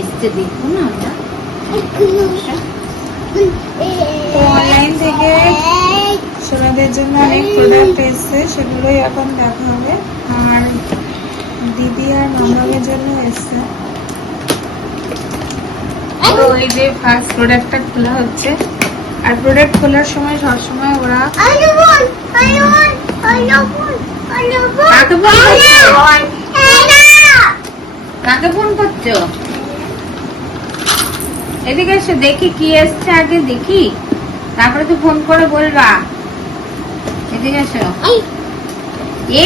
এসছে দেখুন আমরা অনলাইন থেকে সোনাদের জন্য অনেক প্রোডাক্ট এসছে, সেগুলোই এখন দেখা হবে। আর দিদি আর মামামের জন্য এসছে। তো এই যে ফার্স্ট প্রোডাক্টটা খোলা হচ্ছে। আর প্রোডাক্ট খোলার সময় সবসময় ওরা কাকে ফোন করছো? এদিকে এসে দেখি কি এসছে, আগে দেখি তারপরে তো ফোন করে বলবা। এদিকে এসো।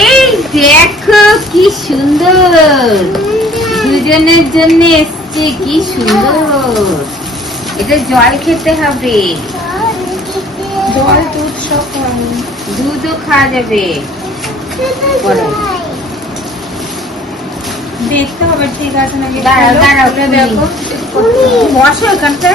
এই দেখো কি সুন্দর, দুজনের জন্য এসছে, কি সুন্দর। এটা জল খেতে হবে, জল দুধ সব খাওয়াবো। দুধও খাওয়া যাবে। দেখতে হবে ঠিক আছে নাকি। দাঁড়াও দাঁড়াও, দেখো বসো এখানটা।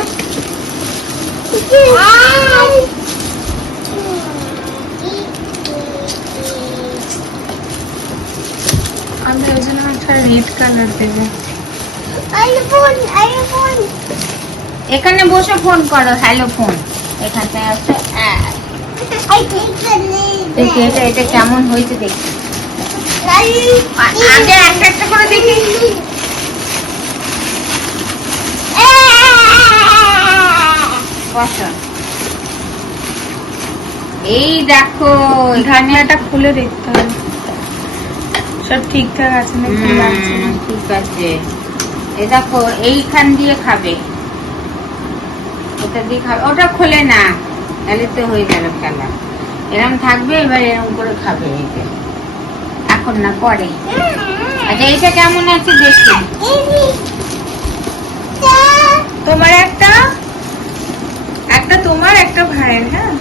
আমি ওই জন্য একটা রেড কালার দেবো। এখানে বসে ফোন করো, হ্যালো ফোন এখানটায় আছে। দেখি এটা এটা কেমন হয়েছে দেখি, আগে একটা একটা করে দেখি। বসো। এই দেখো ঢাকনাটা খুলে দেখতে হবে সব ঠিকঠাক আছে নাকি লাগছে না। ঠিক আছে। এই দেখো এইখান দিয়ে খাবে, ওটা দিয়ে খাবে, ওটা খোলে না তাহলে তো হয়ে গেল খেলা। এরম থাকবে, এবার এরম করে খাবে। এই যে এখন না, পরে। আচ্ছা এইটা কেমন আছে দেখি। তোমার একটা একটা তোমার একটা ভাইয়ের। হ্যাঁ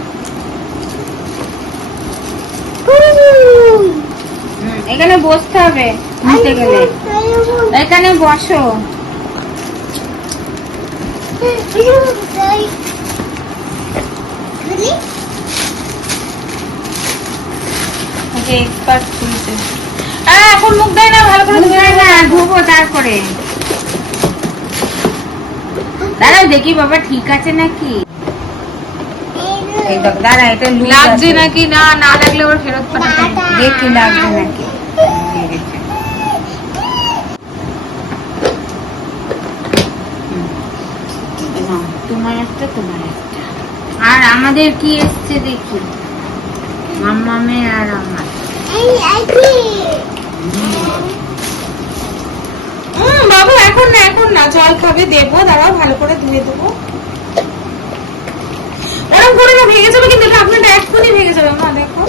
এখানে বসতে হবে, নিতে গেলে এখানে বসো। এক্সপার্ট খুলছে। এখন মুখ দেয় না, ভালো করে ধুয়ে না ধোবো তারপরে। দাঁড়াও দেখি বাবা ঠিক আছে নাকি। এই দেখ, দাঁড়া এটা লাগছে নাকি। না না লাগলে ওর ফেরত পাঠাতে হবে। দেখি লাগছে নাকি। হয়ে গেছে। তোমার একটা, তোমার একটা। আর আমাদের কি এসছে দেখি, মাম্মামে আর আমার। বাবু এখন না, এখন না, জল খাবে দেবো। দাঁড়াও ভালো করে ধুয়ে দেবো। ওরকম করে না, ভেঙে যাবে কিন্তু ঢাকনাটা এক্ষুনি ভেঙে যাবে। মা দেখো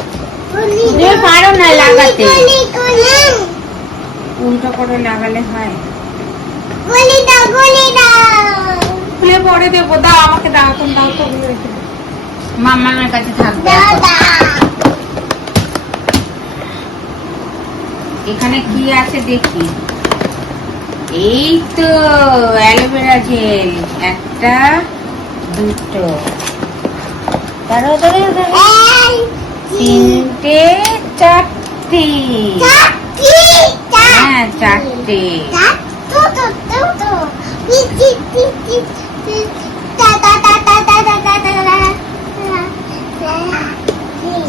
তুমি পারো না লাগাতে, উল্টো করে লাগালে হয়। খুলে পরে দেবো। দাও আমাকে, দাও এখন, দাও তো ওগুলো রেখে দাও। মাম্মামের কাছে থাকবে। এখানে কি আছে দেখি। এই তো অ্যালোভেরা জেল, একটা দুটো, দাঁড়াও দাঁড়াও দাঁড়াও, তিনটে চারটে। হ্যাঁ চারটে।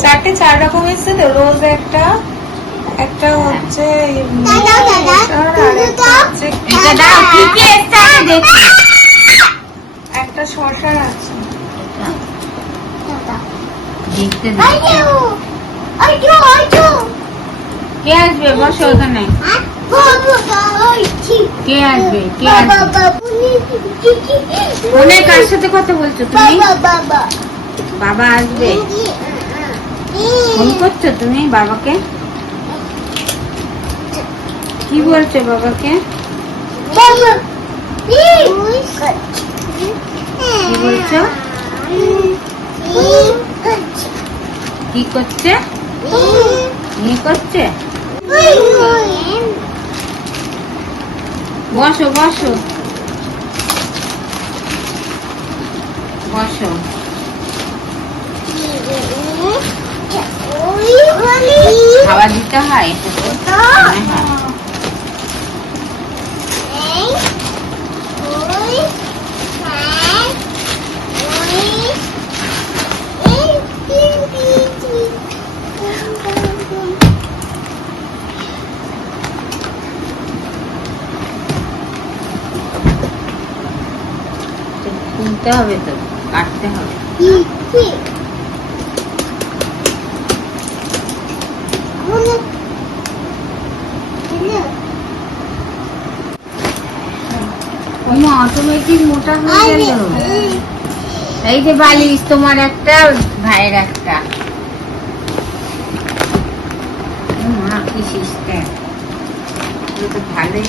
চারটে, 4 রকম এসছে তো। রোজ একটা, একটা হচ্ছে এটা দাও, কি কি এসছে আগে দেখি। একটা শসা আছে। দেখতে দাও। কে আসবে? বসো এখানে। কে আসবে? কে আসবে? ফোনে কার সাথে কথা বলছো তুমি? বাবা আসবে। ফোন করছো তুমি বাবাকে? কি বলছো বাবাকে? কি বলছো? কি করছে? কি করছে? বসো বসো বসো। খাবার দিতে হয়। খুলতে হবে তো, কাটতে হবে। অটোমেটিক মোটা হয়ে গেল। এই যে বালিশ তোমার একটা, ভাইয়ের একটা। মা কি সিস্টেম, তো ভালোই।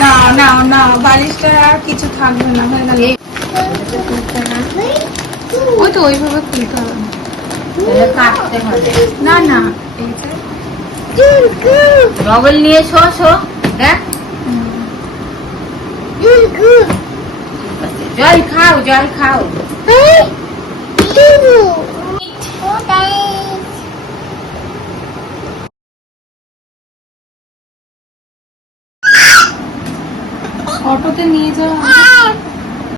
না না না, বালিশটা আর কিছু থাকবে না, হয়ে গেল। ওই তো ওইভাবে খুলতে হবে, কাটতে হবে। না না এইটা ডবল নিয়ে শো দেখ। জল খাও, জল খাও। অটোতে নিয়ে যাওয়া